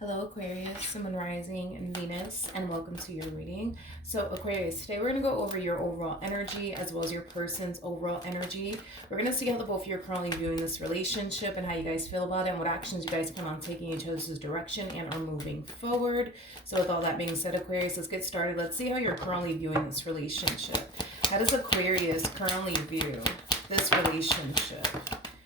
Hello, Aquarius, Sun, Rising, and Venus, and welcome to your reading. So, Aquarius, today we're going to go over your overall energy as well as your person's overall energy. We're going to see how the both of you are currently viewing this relationship and how you guys feel about it and what actions you guys plan on taking each other's direction and are moving forward. So, with all that being said, Aquarius, let's get started. Let's see how you're currently viewing this relationship. How does Aquarius currently view this relationship?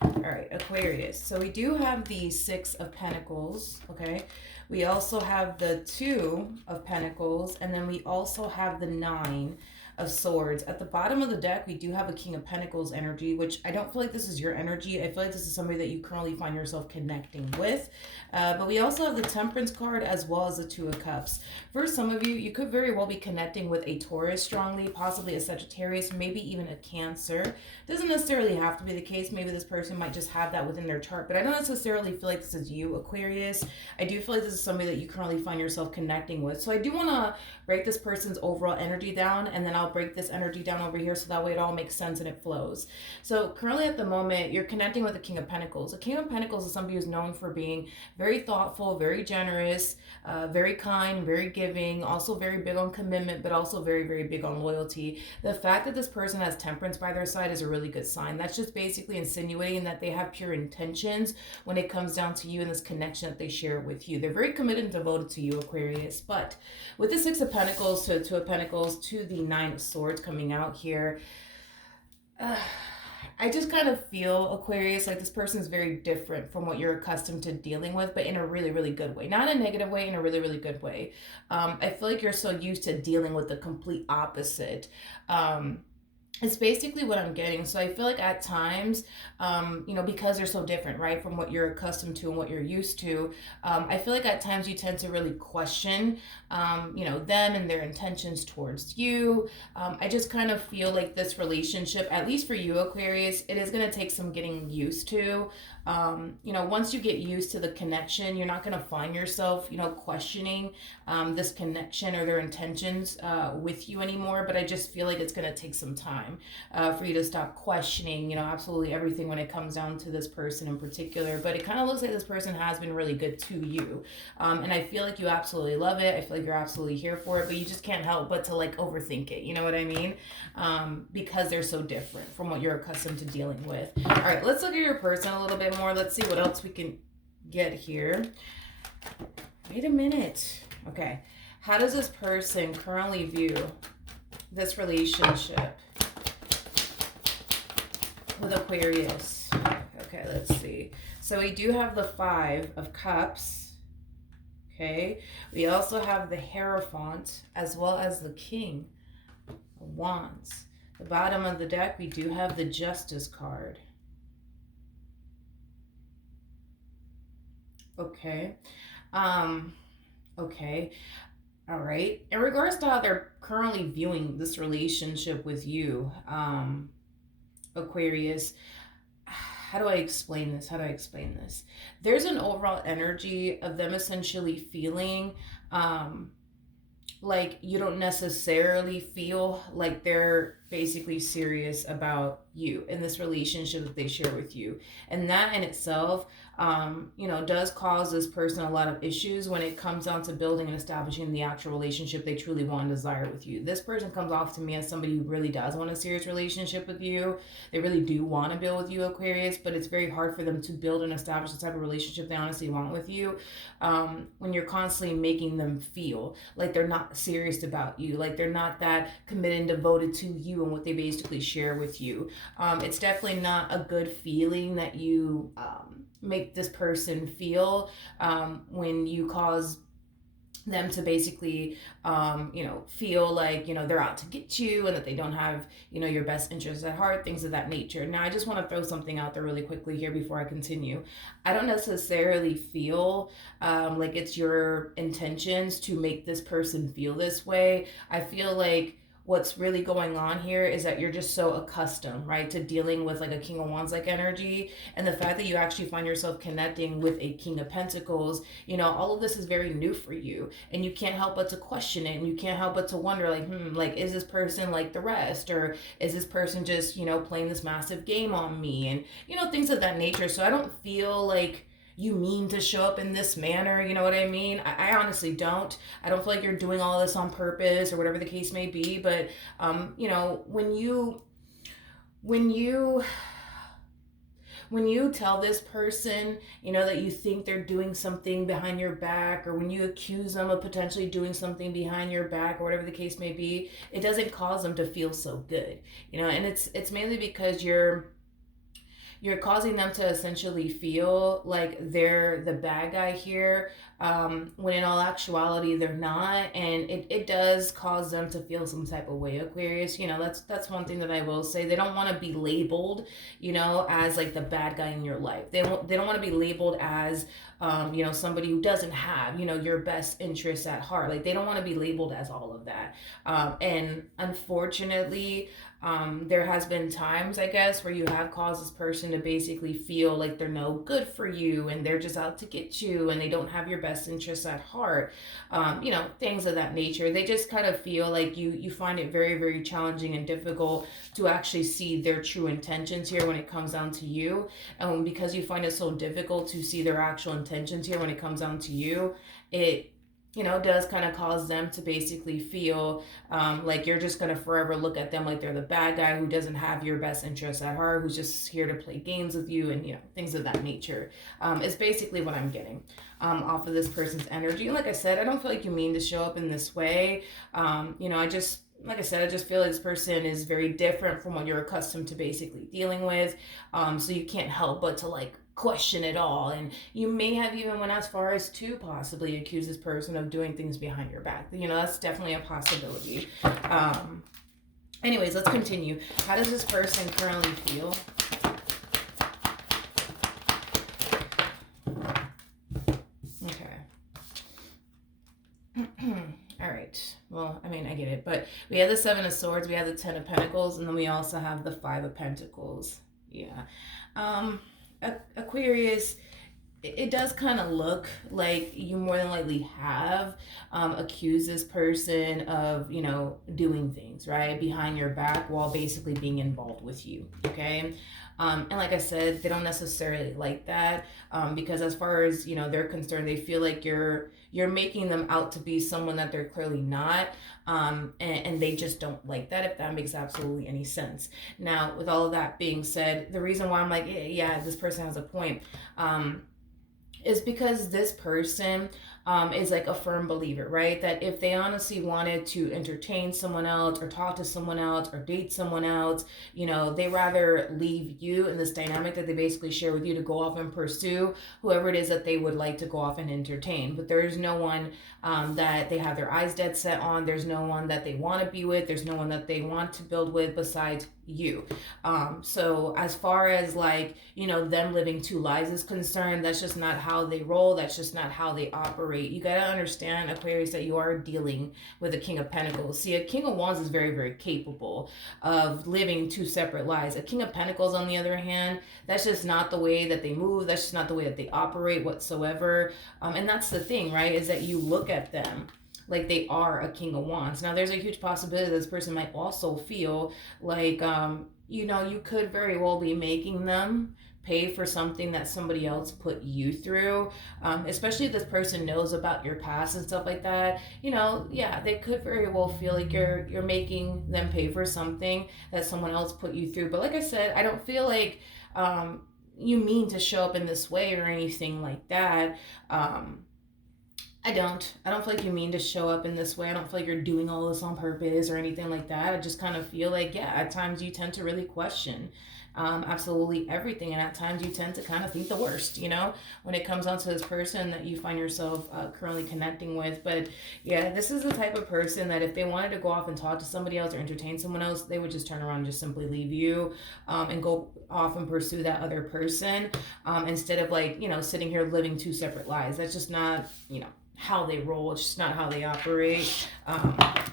All right, Aquarius. So we do have the Six of Pentacles, okay? We also have the Two of Pentacles, and then we also have the Nine of Swords. At the bottom of the deck, we do have a King of Pentacles energy, which I don't feel like this is your energy. I feel like this is somebody that you currently find yourself connecting with. But we also have the Temperance card as well as the Two of Cups. For some of you, you could very well be connecting with a Taurus strongly, possibly a Sagittarius, maybe even a Cancer. Doesn't necessarily have to be the case. Maybe this person might just have that within their chart, but I don't necessarily feel like this is you, Aquarius. I do feel like this is somebody that you currently find yourself connecting with. So I do want to break this person's overall energy down, and then I'll break this energy down over here so that way it all makes sense and it flows. So currently at the moment, you're connecting with the King of Pentacles. A King of Pentacles is somebody who's known for being very thoughtful, very generous, very kind, very giving, also very big on commitment, but also very, very big on loyalty. The fact that this person has Temperance by their side is a really good sign. That's just basically insinuating that they have pure intentions when it comes down to you and this connection that they share with you. They're very committed and devoted to you, Aquarius. But with the Six of Pentacles to the Two of Pentacles to the Nine of Swords coming out here, I just kind of feel, Aquarius, like this person is very different from what you're accustomed to dealing with, but in a really, really good way. Not in a negative way, in a really, really good way. I feel like you're so used to dealing with the complete opposite. It's basically what I'm getting. So I feel like at times, because they're so different, right, from what you're accustomed to and what you're used to, I feel like at times you tend to really question, them and their intentions towards you. I just kind of feel like this relationship, at least for you, Aquarius, it is going to take some getting used to. Once you get used to the connection, you're not going to find yourself, questioning this connection or their intentions with you anymore. But I just feel like it's going to take some time for you to stop questioning, absolutely everything when it comes down to this person in particular. But it kind of looks like this person has been really good to you. And I feel like you absolutely love it. I feel like you're absolutely here for it, but you just can't help but to like overthink it. You know what I mean? Because they're so different from what you're accustomed to dealing with. All right, let's look at your person a little bit more. Let's see what else we can get here. Wait a minute. Okay. How does this person currently view this relationship with Aquarius? Okay, let's see. So we do have the Five of Cups. Okay. We also have the Hierophant as well as the King of Wands. The bottom of the deck, we do have the Justice card. Okay. Okay. All right. In regards to how they're currently viewing this relationship with you, Aquarius, how do I explain this? There's an overall energy of them essentially feeling like you don't necessarily feel like they're basically serious about you in this relationship that they share with you. And that in itself, does cause this person a lot of issues when it comes down to building and establishing the actual relationship they truly want and desire with you. This person comes off to me as somebody who really does want a serious relationship with you. They really do want to build with you, Aquarius, but it's very hard for them to build and establish the type of relationship they honestly want with you when you're constantly making them feel like they're not serious about you, like they're not that committed and devoted to you and what they basically share with you. It's definitely not a good feeling that you make this person feel when you cause them to basically feel like they're out to get you and that they don't have your best interests at heart, things of that nature. Now I just want to throw something out there really quickly here before I continue. I don't necessarily feel like it's your intentions to make this person feel this way. I feel like what's really going on here is that you're just so accustomed, right, to dealing with like a King of Wands like energy, and the fact that you actually find yourself connecting with a King of Pentacles, all of this is very new for you, and you can't help but to question it, and you can't help but to wonder like is this person like the rest, or is this person just playing this massive game on me, and things of that nature. So I don't feel like you mean to show up in this manner. You know what I mean? I honestly don't. I don't feel like you're doing all this on purpose or whatever the case may be. But, you know, when you when you tell this person, you know, that you think they're doing something behind your back, or when you accuse them of potentially doing something behind your back or whatever the case may be, it doesn't cause them to feel so good, you know. And it's mainly because you're causing them to essentially feel like they're the bad guy here, when in all actuality they're not. And it does cause them to feel some type of way, Aquarius. You know, that's one thing that I will say. They don't want to be labeled, you know, as like the bad guy in your life. They don't want to be labeled as, you know, somebody who doesn't have, you know, your best interests at heart. Like, they don't want to be labeled as all of that. And unfortunately, there has been times, I guess, where you have caused this person to basically feel like they're no good for you, and they're just out to get you, and they don't have your best interests at heart. You know, things of that nature. They just kind of feel like you find it very, very challenging and difficult to actually see their true intentions here when it comes down to you. And because you find it so difficult to see their actual intentions here when it comes down to you, it, you know, does kind of cause them to basically feel, like you're just going to forever look at them like they're the bad guy who doesn't have your best interests at heart, who's just here to play games with you, and, you know, things of that nature. Is basically what I'm getting off of this person's energy. And like I said, I don't feel like you mean to show up in this way. You know, like I said, I just feel like this person is very different from what you're accustomed to basically dealing with. So you can't help but to like question it all. And you may have even went as far as to possibly accuse this person of doing things behind your back. You know, that's definitely a possibility. Anyways, let's continue. How does this person currently feel? Okay. All right. Well, I mean, I get it. But we have the Seven of Swords, we have the Ten of Pentacles, and then we also have the Five of Pentacles. Yeah. Aquarius, it does kind of look like you more than likely have accused this person of, you know, doing things, right, behind your back while basically being involved with you, okay? And like I said, they don't necessarily like that, because as far as, you know, they're concerned, they feel like you're making them out to be someone that they're clearly not. And they just don't like that, if that makes absolutely any sense. Now, with all of that being said, the reason why I'm like, yeah, this person has a point, is because this person is like a firm believer, right? That if they honestly wanted to entertain someone else or talk to someone else or date someone else, you know, they rather leave you in this dynamic that they basically share with you to go off and pursue whoever it is that they would like to go off and entertain. But there is no one that they have their eyes dead set on. There's no one that they want to be with. There's no one that they want to build with besides you. So as far as like, you know, them living two lives is concerned, that's just not how they roll. That's just not how they operate. You got to understand, Aquarius, that you are dealing with a King of Pentacles. See, a King of Wands is very, very capable of living two separate lives. A King of Pentacles, on the other hand, that's just not the way that they move. That's just not the way that they operate whatsoever. And that's the thing, right, is that you look at them like they are a King of Wands. Now, there's a huge possibility that this person might also feel like, you know, you could very well be making them pay for something that somebody else put you through, especially if this person knows about your past and stuff like that. You know, yeah, they could very well feel like you're making them pay for something that someone else put you through. But like I said, I don't feel like you mean to show up in this way or anything like that. I don't feel like you mean to show up in this way. I don't feel like you're doing all this on purpose or anything like that. I just kind of feel like, yeah, at times you tend to really question absolutely everything. And at times you tend to kind of think the worst, you know, when it comes down to this person that you find yourself currently connecting with. But yeah, this is the type of person that if they wanted to go off and talk to somebody else or entertain someone else, they would just turn around and just simply leave you and go off and pursue that other person instead of like, you know, sitting here living two separate lives. That's just not, you know, how they roll. It's just not how they operate. But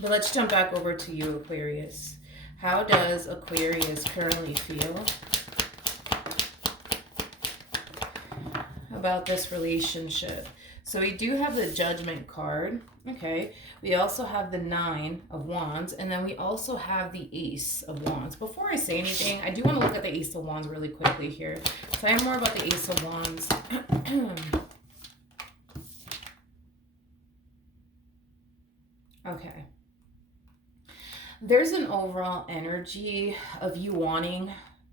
let's jump back over to you, Aquarius. How does Aquarius currently feel about this relationship? So we do have the Judgment card. Okay. We also have the Nine of Wands. And then we also have the Ace of Wands. Before I say anything, I do want to look at the Ace of Wands really quickly here. So I have more about the Ace of Wands. Okay. There's an overall energy of you wanting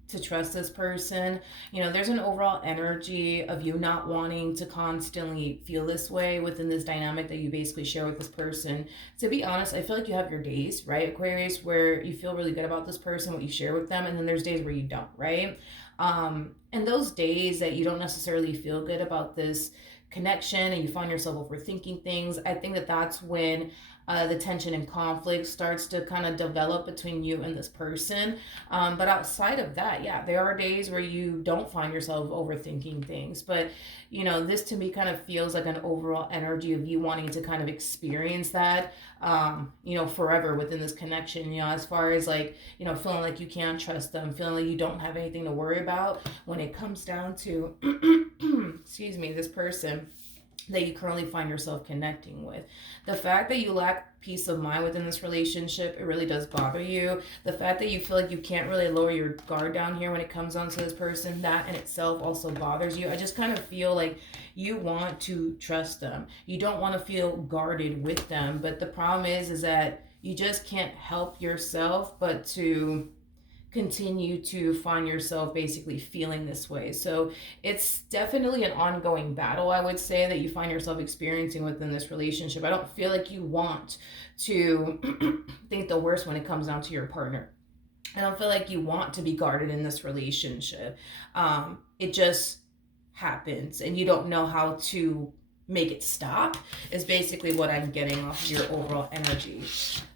to trust this person. You know, there's an overall energy of you not wanting to constantly feel this way within this dynamic that you basically share with this person. To be honest, I feel like you have your days, right, Aquarius, where you feel really good about this person, what you share with them, and then there's days where you don't, right? And those days that you don't necessarily feel good about this connection and you find yourself overthinking things, I think that that's when the tension and conflict starts to kind of develop between you and this person. But outside of that, yeah, there are days where you don't find yourself overthinking things. But, you know, this to me kind of feels like an overall energy of you wanting to kind of experience that, you know, forever within this connection, you know, as far as like, you know, feeling like you can trust them, feeling like you don't have anything to worry about when it comes down to, excuse me, this person that you currently find yourself connecting with. The fact that you lack peace of mind within this relationship, it really does bother you. The fact that you feel like you can't really lower your guard down here when it comes on to this person, that in itself also bothers you. I just kind of feel like you want to trust them. You don't want to feel guarded with them. But the problem is that you just can't help yourself but to continue to find yourself basically feeling this way. So it's definitely an ongoing battle, I would say, that you find yourself experiencing within this relationship. I don't feel like you want to think the worst when it comes down to your partner. I don't feel like you want to be guarded in this relationship. It just happens and you don't know how to make it stop, is basically what I'm getting off of your overall energy.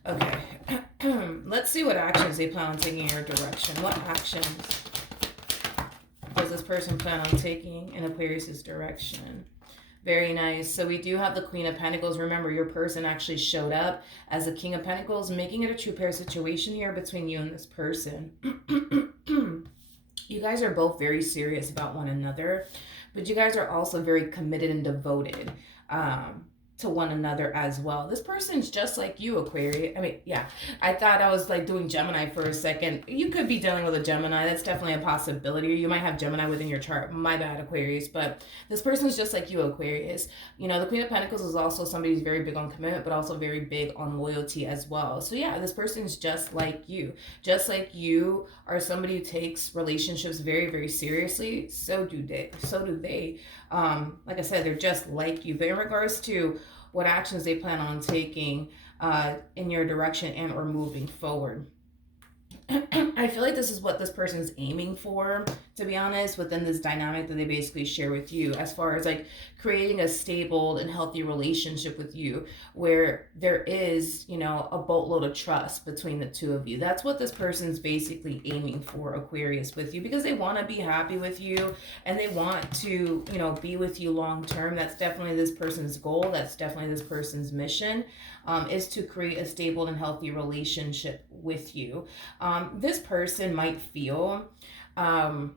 Okay. Let's see what actions they plan on taking in your direction. What actions does this person plan on taking in Aquarius's direction? Very nice. So we do have the Queen of Pentacles. Remember, your person actually showed up as the King of Pentacles, making it a true pair situation here between you and this person. You guys are both very serious about one another, but you guys are also very committed and devoted to one another as well. This person's just like you, Aquarius. I mean, yeah, I thought I was like doing Gemini for a second. You could be dealing with a Gemini. That's definitely a possibility. Or you might have Gemini within your chart. My bad, Aquarius. But this person's just like you, Aquarius. You know, the Queen of Pentacles is also somebody who's very big on commitment, but also very big on loyalty as well. So yeah, this person's just like you. Just like you are somebody who takes relationships very, very seriously. So do they. Like I said, they're just like you. But in regards to what actions they plan on taking in your direction and or moving forward, I feel like this is what this person's aiming for, to be honest, within this dynamic that they basically share with you, as far as like creating a stable and healthy relationship with you where there is, you know, a boatload of trust between the two of you. That's what this person's basically aiming for, Aquarius, with you, because they want to be happy with you and they want to, you know, be with you long term. That's definitely this person's goal. That's definitely this person's mission, is to create a stable and healthy relationship with you. This person might feel the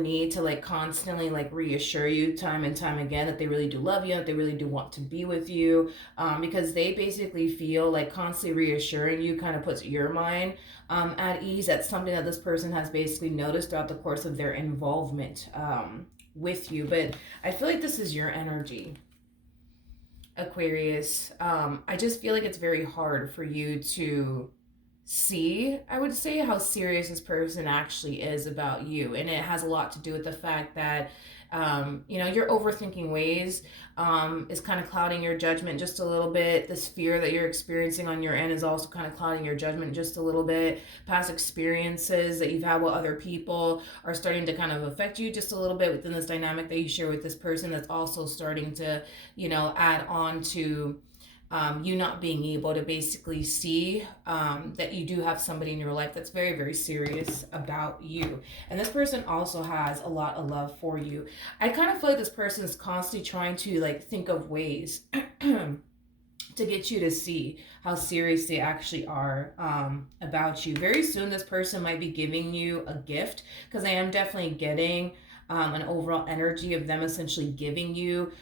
need to like constantly like reassure you time and time again that they really do love you, that they really do want to be with you, because they basically feel like constantly reassuring you kind of puts your mind at ease. That's something that this person has basically noticed throughout the course of their involvement with you. But I feel like this is your energy, Aquarius. I just feel like it's very hard for you to see, I would say, how serious this person actually is about you. And it has a lot to do with the fact that, you know, your overthinking ways is kind of clouding your judgment just a little bit. This fear that you're experiencing on your end is also kind of clouding your judgment just a little bit. Past experiences that you've had with other people are starting to kind of affect you just a little bit within this dynamic that you share with this person. That's also starting to, you know, add on to you not being able to basically see that you do have somebody in your life that's very, very serious about you. And this person also has a lot of love for you. I kind of feel like this person is constantly trying to like think of ways to get you to see how serious they actually are about you. Very soon, this person might be giving you a gift, because I am definitely getting an overall energy of them essentially giving you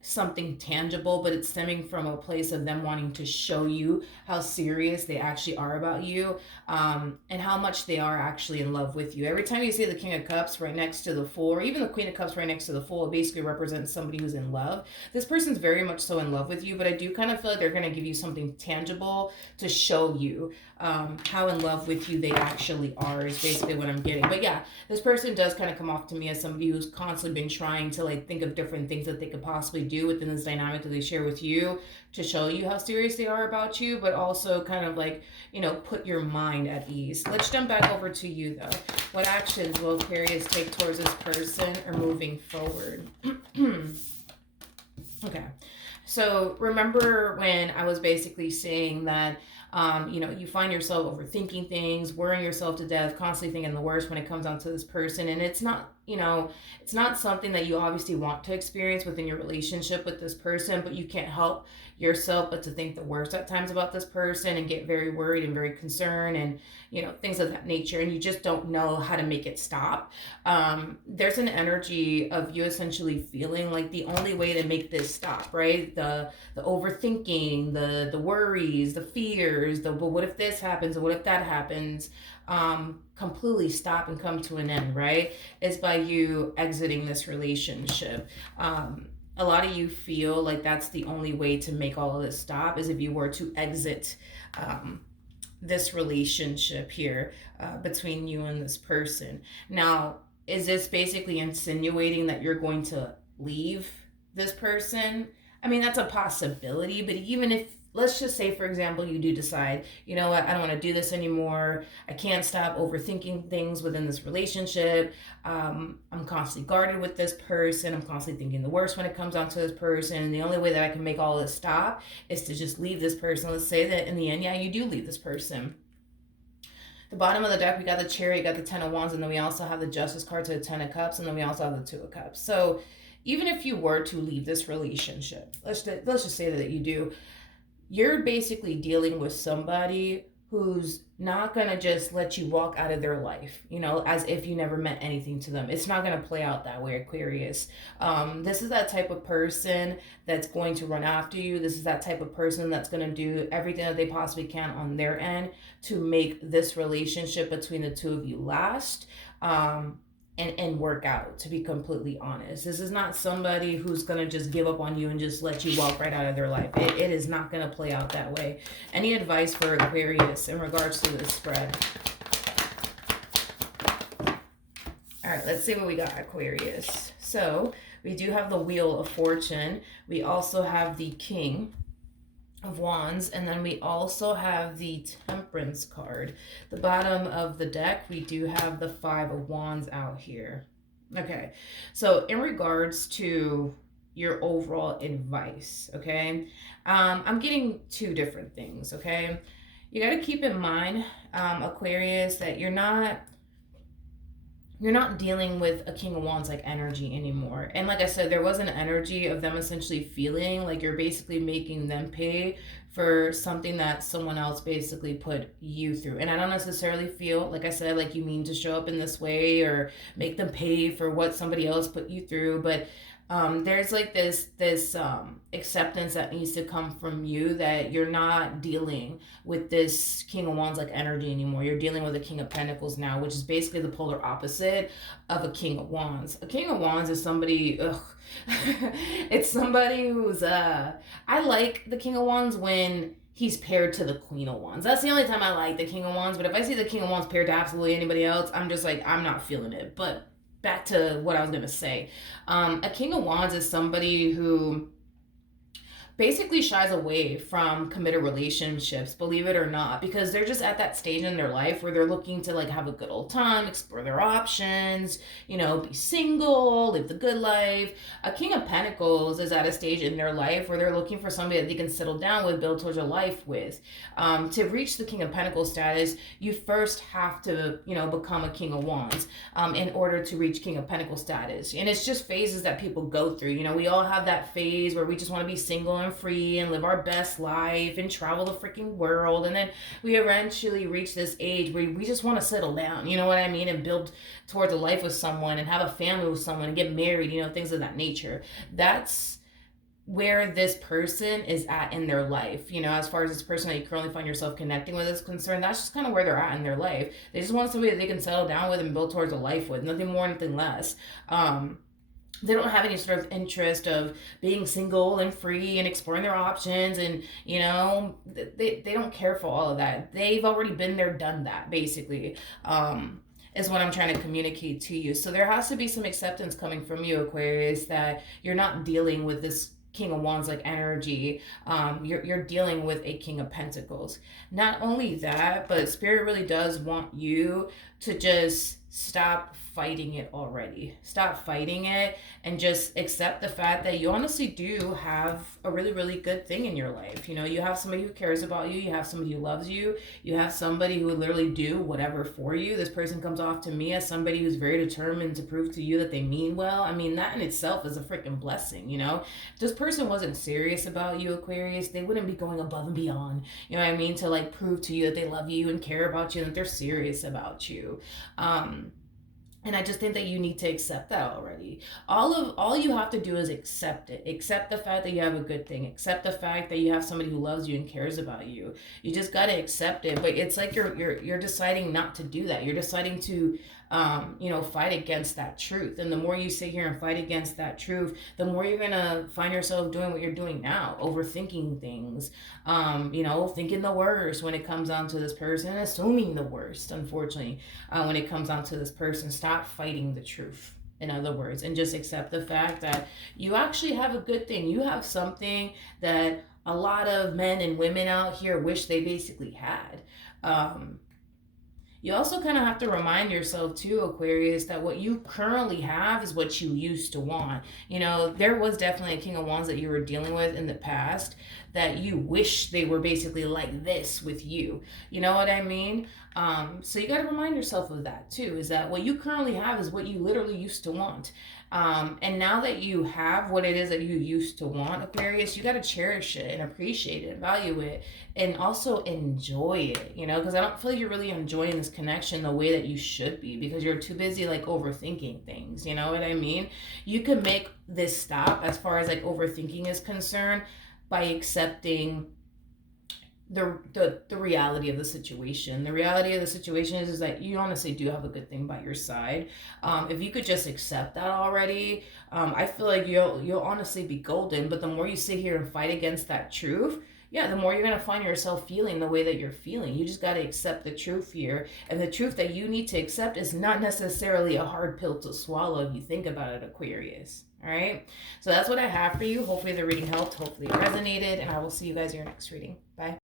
something tangible, but it's stemming from a place of them wanting to show you how serious they actually are about you, and how much they are actually in love with you. Every time you see the King of Cups right next to the Fool, or even the Queen of Cups right next to the Fool, it basically represents somebody who's in love. This person's very much so in love with you, but I do kind of feel like they're going to give you something tangible to show you how in love with you they actually are, is basically what I'm getting. But yeah, this person does kind of come off to me as somebody who's constantly been trying to like think of different things that they could possibly do within this dynamic that they share with you to show you how serious they are about you, but also kind of like, you know, put your mind at ease. Let's jump back over to you though. What actions will Aquarius take towards this person or moving forward? Okay. So remember when I was basically saying that you know, you find yourself overthinking things, worrying yourself to death, constantly thinking the worst when it comes down to this person. And it's not, you know, it's not something that you obviously want to experience within your relationship with this person, but you can't help yourself but to think the worst at times about this person and get very worried and very concerned and, you know, things of that nature. And you just don't know how to make it stop. There's an energy of you essentially feeling like the only way to make this stop, right? The overthinking, the worries, the fears, but what if this happens, or what if that happens, completely stop and come to an end, right? Is by you exiting this relationship. A lot of you feel like that's the only way to make all of this stop, is if you were to exit this relationship here between you and this person. Now, is this basically insinuating that you're going to leave this person? I mean, that's a possibility, but even if, let's just say, for example, you do decide, you know what, I don't want to do this anymore. I can't stop overthinking things within this relationship. I'm constantly guarded with this person. I'm constantly thinking the worst when it comes down to this person. And the only way that I can make all of this stop is to just leave this person. Let's say that in the end, yeah, you do leave this person. The bottom of the deck, we got the Chariot, got the Ten of Wands, and then we also have the Justice card to the Ten of Cups, and then we also have the Two of Cups. So even if you were to leave this relationship, let's just say that you do, you're basically dealing with somebody who's not going to just let you walk out of their life, you know, as if you never meant anything to them. It's not going to play out that way, Aquarius. This is that type of person that's going to run after you. This is that type of person that's going to do everything that they possibly can on their end to make this relationship between the two of you last. And work out, to be completely honest. This is not somebody who's going to just give up on you and just let you walk right out of their life. It is not going to play out that way. Any advice for Aquarius in regards to this spread? All right, let's see what we got, Aquarius. So we do have the Wheel of Fortune. We also have the King of Wands, and then we also have the Temperance card. The bottom of the deck, we do have the Five of Wands out here. Okay, so in regards to your overall advice, okay, I'm getting two different things, okay? You got to keep in mind, Aquarius, that you're not dealing with a King of Wands like energy anymore. And like I said, there was an energy of them essentially feeling like you're basically making them pay for something that someone else basically put you through. And I don't necessarily feel, like I said, like you mean to show up in this way or make them pay for what somebody else put you through. But there's like this acceptance that needs to come from you that you're not dealing with this King of Wands like energy anymore. You're dealing with a King of Pentacles now, which is basically the polar opposite of a King of Wands. A King of Wands is somebody, it's somebody who's, I like the King of Wands when he's paired to the Queen of Wands. That's the only time I like the King of Wands. But if I see the King of Wands paired to absolutely anybody else, I'm just like, I'm not feeling it. But back to what I was going to say. A King of Wands is somebody who basically shies away from committed relationships, believe it or not, because they're just at that stage in their life where they're looking to like have a good old time, explore their options, you know, be single, live the good life. A King of Pentacles is at a stage in their life where they're looking for somebody that they can settle down with, build towards a life with. To reach the King of Pentacles status, you first have to, you know, become a King of Wands in order to reach King of Pentacles status. And it's just phases that people go through. You know, we all have that phase where we just want to be single and and free and live our best life and travel the freaking world. And then we eventually reach this age where we just want to settle down, you know what I mean? And build towards a life with someone and have a family with someone and get married, you know, things of that nature. That's where this person is at in their life, you know, as far as this person that you currently find yourself connecting with is concerned. That's just kind of where they're at in their life. They just want somebody that they can settle down with and build towards a life with, nothing more, nothing less. They don't have any sort of interest of being single and free and exploring their options, and you know, they don't care for all of that. They've already been there, done that, basically. Is what I'm trying to communicate to you. So there has to be some acceptance coming from you, Aquarius, that you're not dealing with this King of Wands like energy. You're dealing with a King of Pentacles. Not only that, but Spirit really does want you to just stop fighting it already. Stop fighting it and just accept the fact that you honestly do have a really, really good thing in your life. You know, you have somebody who cares about you. You have somebody who loves you. You have somebody who would literally do whatever for you. This person comes off to me as somebody who's very determined to prove to you that they mean well. I mean, that in itself is a freaking blessing, you know? If this person wasn't serious about you, Aquarius, they wouldn't be going above and beyond, you know what I mean? To like prove to you that they love you and care about you and that they're serious about you. And I just think that you need to accept that already. All you have to do is accept it. Accept the fact that you have a good thing. Accept the fact that you have somebody who loves you and cares about you. You just gotta accept it. But it's like you're deciding not to do that. You're deciding to fight against that truth. And the more you sit here and fight against that truth, the more you're gonna find yourself doing what you're doing now, overthinking things, thinking the worst when it comes down to this person, assuming the worst, unfortunately, when it comes down to this person. Stop fighting the truth, in other words, and just accept the fact that you actually have a good thing. You have something that a lot of men and women out here wish they basically had. You also kind of have to remind yourself too, Aquarius, that what you currently have is what you used to want. You know, there was definitely a King of Wands that you were dealing with in the past that you wish they were basically like this with you. You know what I mean? So you got to remind yourself of that too, is that what you currently have is what you literally used to want. And now that you have what it is that you used to want, Aquarius, you got to cherish it and appreciate it, value it, and also enjoy it, you know, because I don't feel like you're really enjoying this connection the way that you should be because you're too busy like overthinking things, you know what I mean? You can make this stop as far as like overthinking is concerned by accepting the reality of the situation. The reality of the situation is that you honestly do have a good thing by your side. If you could just accept that already, I feel like you'll honestly be golden. But the more you sit here and fight against that truth, yeah, the more you're going to find yourself feeling the way that you're feeling. You just got to accept the truth here. And the truth that you need to accept is not necessarily a hard pill to swallow if you think about it, Aquarius. All right? So that's what I have for you. Hopefully the reading helped. Hopefully it resonated. And I will see you guys in your next reading. Bye.